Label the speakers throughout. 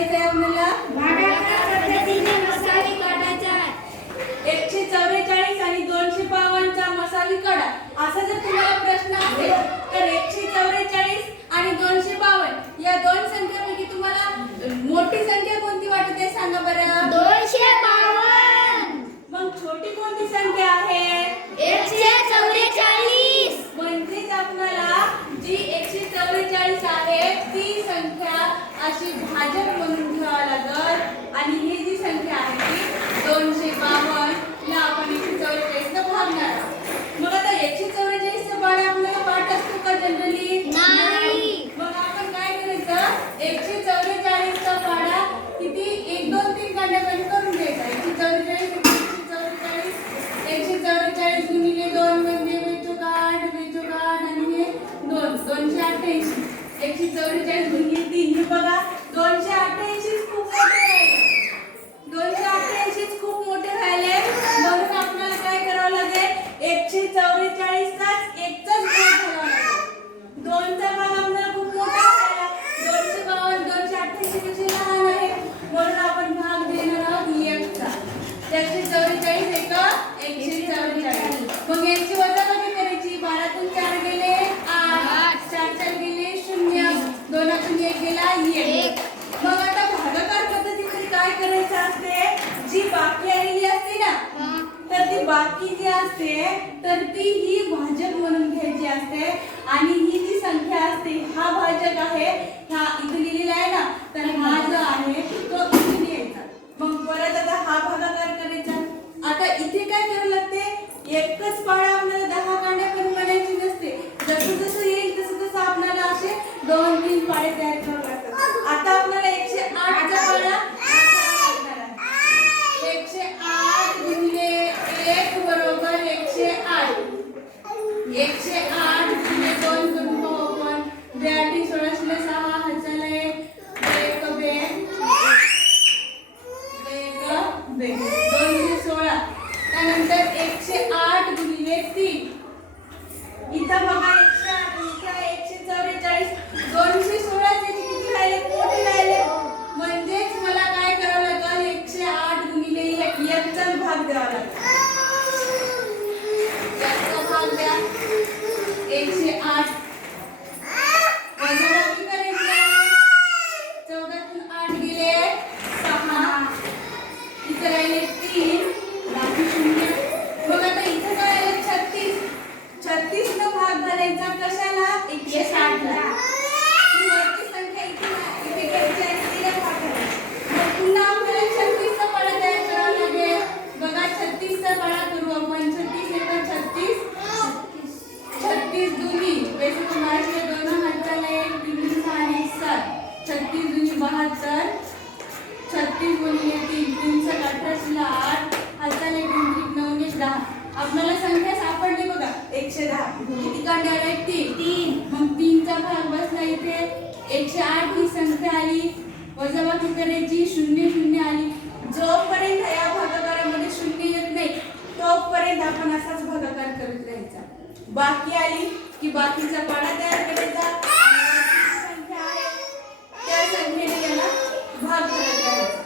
Speaker 1: करायचं आहे आपल्याला
Speaker 2: भागाकार पद्धतीने मसाले काढायचा आहे.
Speaker 1: एकशे चव्वेचाळीस आणि दोनशे बावन्नचा मसाली कडा असा जर तुम्हाला प्रश्न असेल तर एकशे चव्वेचाळीस आणि दोनशे बावन्न या दोन संख्यापैकी तुम्हाला मोठी संख्या कोणती वाटत आहे सांगा बरं
Speaker 2: दोनशे बावन्न
Speaker 1: मग छोटी कोणती संख्या आहे
Speaker 2: एकशे चव्वेचाळीस
Speaker 1: म्हणजेच आपल्याला जी एकशे चव्वेचाळीस आहे ती संख्या अशी भाजक म्हणून ठेवावी लागल आणि ही जी संख्या आहे ती दोनशे बावन्न ला आपण एकशे चव्वेचाळीस भागणार आहोत. मग आता एकशे चव्वेचाळीसचा पाडा आपल्याला पाठ असतो का जनरली
Speaker 2: नाही.
Speaker 1: मग आपण काय करायचं एकशे चव्वेचाळीसचा पाडा किती एक दोन तीन कांड्यापर्यंत करून घ्यायचा एकशे चव्वेचाळीस एकशे चव्वेचाळीस एकशे चव्वेचाळीस गुणिले दोन म्हणजे बेचोक आठ बेचोक आठ आणि हे दोन दोनशे अठ्ठ्याऐंशी एकशे चव्वेचाळीस गुणिले तीन हे बघा दोनशे अठ्ठ्याऐंशी खूप मोठे राहिले दोनशे अठ्ठ्याऐंशी खूप मोठे राहिले म्हणून आपल्याला काय करावं लागेल एकशे चव्वेचाळीसचाच एकचाच भाग घ्यावा लागेल दोनचा भाग आपल्याला खूप मोठा झाला दोनशे बावन्न दोनशे अठ्ठ्याऐंशी पेक्षा लहान आहे म्हणून आपण भाग देणार आहोत एकचा एकशे चव्वेचाळीस एक एकशे चव्वेचाळीस मग यांची वजाबाकी करायची बारातून चार गेले आठ चार चार गेले शून्य दोनातून एक गेला एक
Speaker 2: एक.
Speaker 1: मग आता भागाकार पद्धतीने काय करायचं असते जी बाकी आलेली असते ना तर ती बाकी जी असते तर ती ही भाजक म्हणून घ्यायची असते. आणि ही जी संख्या असते हा भाजक आहे हा इथे लिहिलेला आहे ना तर हा जो आहे तो इथे लिहायचा. मग परत आता हा भागाकार करायचा. आता इथे काय करावं लागते? एकच पाळा आपल्याला दहा कांड्यापर्यंत बनायची नसते. जसं जसं येईल तसं तसं आपल्याला असे दोन तीन पाळे तयार करावं लागतात आता आपल्याला एकशे आठचा पाळा लागणार आहे. एकशे आठ गुणिले एक बरोबर एकशे आठ एकशे आठ गुणिले दोन करून पाहू आपण बेआठी सोळाशे सहा हजार एक बे एक बे दोनशे सोळा त्यानंतर एकशे आठ गुणिले तीन इथं बघा एकशे आठ इथं एकशे चव्वेचाळीस दोनशे सोळा त्याचे किती राहिले मोठे राहिले म्हणजेच मला काय करावं लागेल एकशे आठ गुणिले एक भाग भाग द्या एकशे आठ चौदातून आठ गेले सहा इथं राहिले तीन बाकी शून्य मग आता इथं काय छत्तीस छत्तीस न भाग भरायचा कशाला एकशे साठ बहात्तर छत्तीस गुणिले तीन तीन सात अठराशेला आठ हाताला एक दोन त्रिक नऊ आणि एक दहा. आपल्याला संख्या सापडली बघा. एकशे दहा. किती काढले आले तीन. तीन. मग तीनचा भाग बसला इथे. एकशे आठ ही संख्या आली. वजाबाकी करायची शून्य शून्य आली. जोपर्यंत या भागाकारामध्ये शून्य येत नाही तोपर्यंत आपण असाच भागाकार करत राहायचा. बाकी आली की बाकीचा पाडा तयार करायचा आणि वरची जी संख्या आहे त्या संख्येने याला भाग करत राहायचा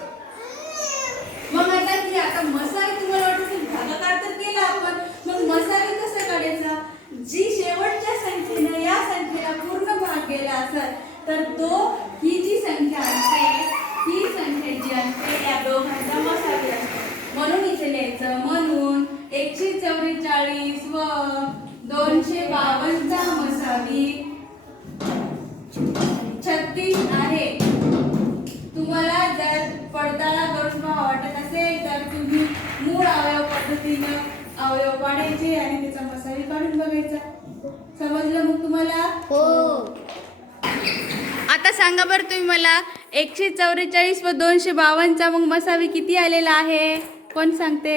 Speaker 1: मग आता की आता मसाले तुम्हाला वाटत असेल भागाकार तर केला आपण मग मसाले कसं काढायचा जी शेवटच्या संख्येनं या संख्येला पूर्ण भाग गेला असेल तर तो ही जी संख्या असते ही संख्या जी असते या दोघांचा मसाले असतो म्हणून करायचं म्हणून एकशे चव्वेचाळीस व दोनशे बावन्नचा मसावी. छत्तीस आहे. तुम्हाला जर पडताळा करून पहा वाटत असेल तर तुम्ही मूळ अवयव पद्धतीनं अवयव पाडायचे आणि त्याचा मसावी काढून बघायचा. समजलं मग तुम्हाला?
Speaker 2: हो.
Speaker 1: आता सांगा बरं तुम्ही मला एकशे चौवेचाळीस व दोनशे बावन्नचा मग मसावी किती आलेला आहे? कोण सांगते?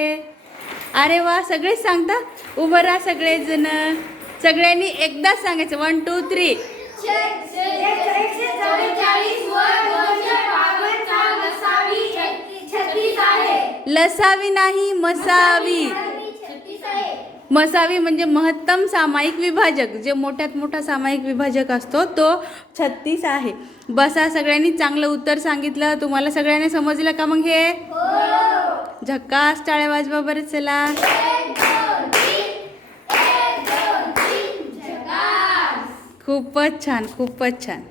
Speaker 1: अरे वा सगळेच सांगता? उभं राहा सगळेजण. सगळ्यांनी एकदाच सांगायचं. वन टू थ्री लसावी नाही मसावी. मसावी म्हणजे महत्तम सामायिक विभाजक जे मोठ्यात मोठा सामायिक विभाजक असतो तो छत्तीस आहे. बसा सगळ्यांनी चांगलं उत्तर सांगितलं. तुम्हाला सगळ्यांनी समजलं का मग हे? झक्कास टाळ्या वाजवा बरं चला. खूपच छान खूपच छान.